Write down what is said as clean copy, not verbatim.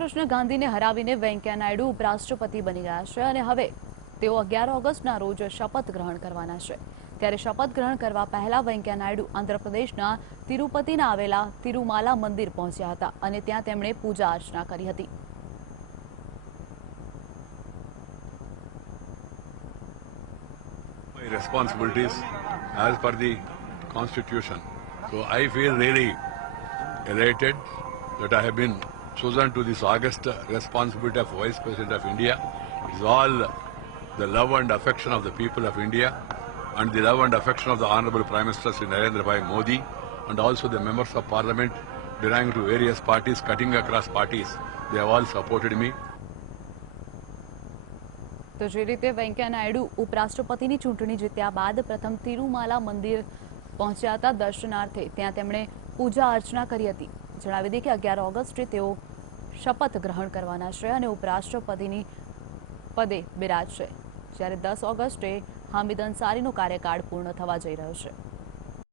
રાધાકૃષ્ણ ગાંધીને હરાવીને વેંકૈયા નાયડુ ઉપરાષ્ટ્રપતિ બની ગયા છે અને હવે તેઓ 11 ઓગસ્ટના રોજ શપથ ગ્રહણ કરવાના છે। ત્યારે શપથ ગ્રહણ કરવા પહેલા વેંકૈયા નાયડુ આંધ્રપ્રદેશના તિરુપતિના આવેલા તિરુમાલા મંદિર પહોંચ્યા હતા અને ત્યાં તેમણે પૂજા અર્ચના કરી હતી। My responsibilities as per the constitution. So I feel really elated that I have been chosen to this august responsibility of Vice President of India. It is all the love and affection of the people of India and the love and affection of the Honorable Prime Minister Sri Narendra Bhai Modi and also the members of Parliament belonging to various parties, cutting across parties. They have all supported me. તો જે રીતે વેંકૈયા નાયડુ ઉપરાષ્ટ્રપતિની ચૂંટણી જીત્યા બાદ પ્રથમ તિરુમાલા મંદિર પહોંચ્યા હતા દર્શનાર્થે, ત્યાં તેમણે પૂજા અર્ચના કરી હતી। જણાવી દઈએ કે 11 ઓગસ્ટે તેઓ શપથ ગ્રહણ કરવાના છે અને ઉપરાષ્ટ્રપતિની પદે બિરાજશે, જ્યારે 10 ઓગસ્ટે હામિદ અંસારીનો કાર્યકાળ પૂર્ણ થવા જઈ રહ્યો છે।